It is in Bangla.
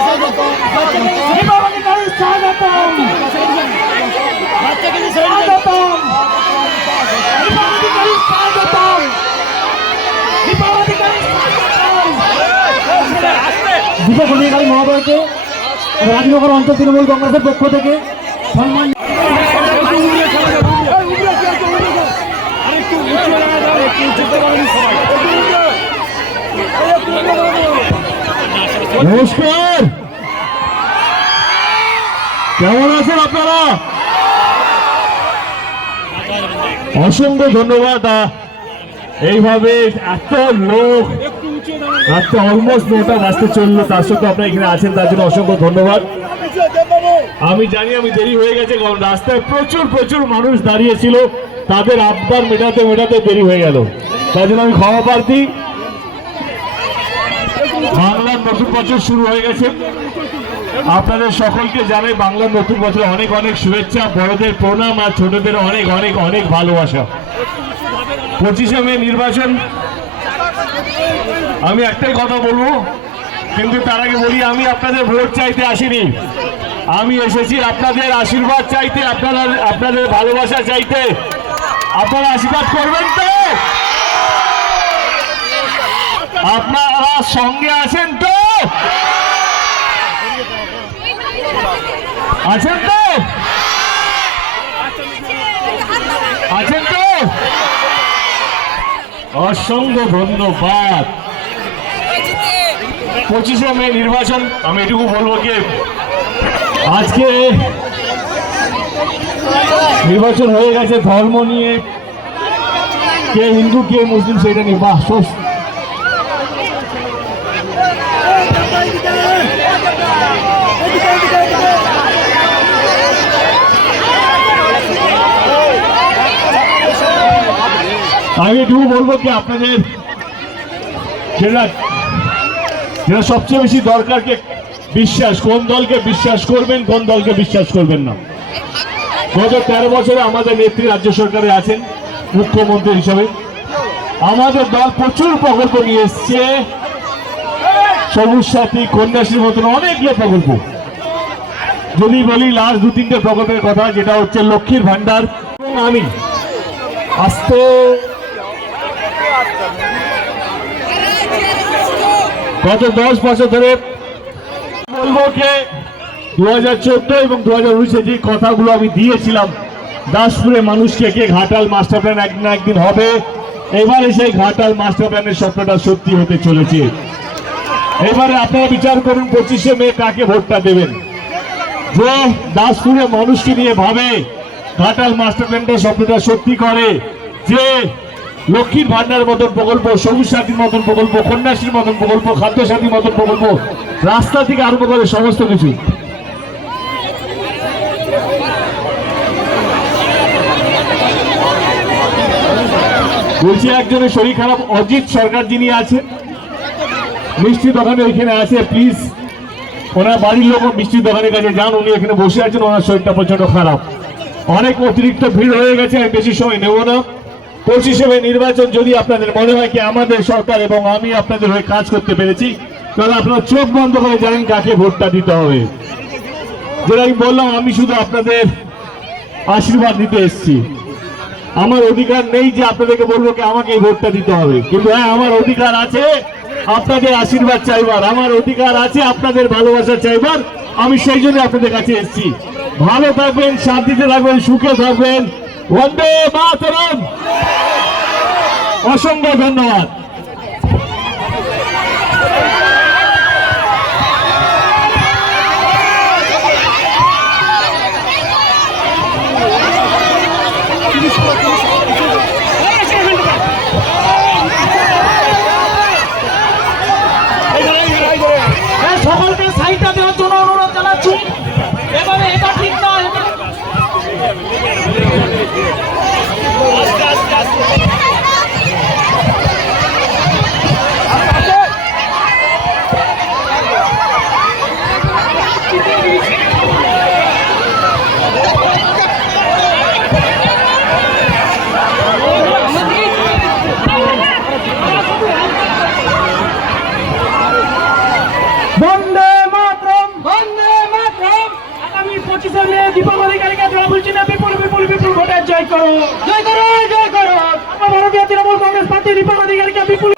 স্বাগত। দীপাবলিকারী মহোদয়কে রাজনগর অঞ্চল তৃণমূল কংগ্রেসের পক্ষ থেকে সম্মান নমস্কার। কেমন আছেন আপনারা? অসংখ্য ধন্যবাদ এইভাবে এত লোক রাত্রে অলমোস্ট নটা বাজতে চলল, তার সত্ত্বেও আপনারা এখানে আছেন, তার জন্য অসংখ্য ধন্যবাদ। আমি জানি আমি দেরি হয়ে গেছে, কারণ রাস্তায় প্রচুর প্রচুর মানুষ দাঁড়িয়ে ছিল তাদের আবদার মেটাতে মেটাতে দেরি হয়ে গেল। তার জন্য আমি ক্ষমা প্রার্থী। নতুন বছর শুরু হয়ে গেছে। আপনাদের সকলকে জানাই বাংলার নতুন বছর অনেক অনেক শুভেচ্ছা, বড়দের প্রণাম আর ছোটদের অনেক অনেক অনেক ভালোবাসা। পঁচিশে মে নির্বাচন। আমি একটাই কথা বলব, কিন্তু তার আগে বলি, আমি আপনাদের ভোট চাইতে আসিনি। আমি এসেছি আপনাদের আশীর্বাদ চাইতে, আপনারা, আপনাদের ভালোবাসা চাইতে। আপনারা আশীর্বাদ করবেন তো? আপনারা সঙ্গে আছেন তো? আছেন তো? আছেন তো? অসংখ্য ধন্যবাদ। পঁচিশে মে নির্বাচন, আমি এটুকু বলব কি, আজকে নির্বাচন হয়ে গেছে, ধর্ম নিয়ে, কে হিন্দু, কে মুসলিম, সেটা নিয়ে বাহ আমি এটুকু বলব কি আপনাদের যেটা যেটা সবচেয়ে বেশি দরকারকে বিশ্বাস, কোন দলকে বিশ্বাস করবেন, কোন দলকে বিশ্বাস করবেন না। গত তেরো বছরে আমাদের নেত্রী রাজ্য সরকারে আছেন, মুখ্যমন্ত্রী হিসাবে। আমাদের দল প্রচুর প্রকল্প নিয়ে এসছে। সবুজ সাথী কন্যাশ্রীর মতন অনেকগুলো প্রকল্প। যদি বলি লাস্ট দু তিনটে প্রকল্পের কথা, যেটা হচ্ছে লক্ষ্মীর ভান্ডার এবং আমি। আস্তে। গত দশ বছর ধরে বলব কে দু হাজার চোদ্দ এবং দু হাজার উনিশে যে কথাগুলো আমি দিয়েছিলাম, দাসপুরে মানুষকে কে ঘাটাল মাস্টার প্ল্যান একদিন একদিন হবে। এবারে সেই ঘাটাল মাস্টার প্ল্যানের স্বপ্নটা সত্যি হতে চলেছে। এবারে আপনারা বিচার করুন পঁচিশে মে কাকে ভোটটা দেবেন। যে দাসপুরে মানুষকে নিয়ে ভাবে, ঘাটাল মাস্টার প্ল্যানটা স্বপ্নটা সত্যি করে, যে লক্ষ্মীর ভান্ডার মতন প্রকল্প, সবুজ সাথীর মতন প্রকল্প, কন্যাশ্রীর মতন প্রকল্প খাদ্য সাথীর মতন প্রকল্প, রাস্তা থেকে আরম্ভ করে সমস্ত কিছু। বলছি একজনের শরীর খারাপ, অজিত সরকার যিনি আছেন মিষ্টি দোকানে ওইখানে আছে প্লিজ ওনার বাড়ির লোক মিষ্টির দোকানের কাছে যান, উনি এখানে বসে আছেন, ওনার শরীরটা প্রচণ্ড খারাপ। অনেক অতিরিক্ত ভিড় হয়ে গেছে, আমি বেশি সময় নেব না। পঁচিশে নির্বাচন, যদি আপনাদের মনে হয় কি আমাদের সরকার এবং আমি আপনাদের হয়ে কাজ করতে পেরেছি, তাহলে আপনারা চোখ বন্ধ করে জানেন কাকে ভোটটা দিতে হবে। যেটা আমি বললাম, আমি শুধু আপনাদের আশীর্বাদ দিতে এসেছি। আমার অধিকার নেই যে আপনাদেরকে বলব কি আমাকে এই ভোটটা দিতে হবে। কিন্তু হ্যাঁ আমার অধিকার আছে আপনাদের আশীর্বাদ চাইবার, আমার অধিকার আছে, আপনাদের ভালোবাসা চাইবার। আমি সেই জন্য আপনাদের কাছে এসেছি। ভালো থাকবেন, শান্তিতে থাকবেন, সুখে থাকবেন। বন্দে মাতরম। অসংখ্য ধন্যবাদ। পঁচিশে মে দীপক অধিকারীকে জয় বলছি না, বিপুল বিপুল বিপুল ভোটে জয় করো। জয় করো জয় করো। আমরা ভারতীয় তৃণমূল কংগ্রেস পার্টি দীপক অধিকারীকে বিপুল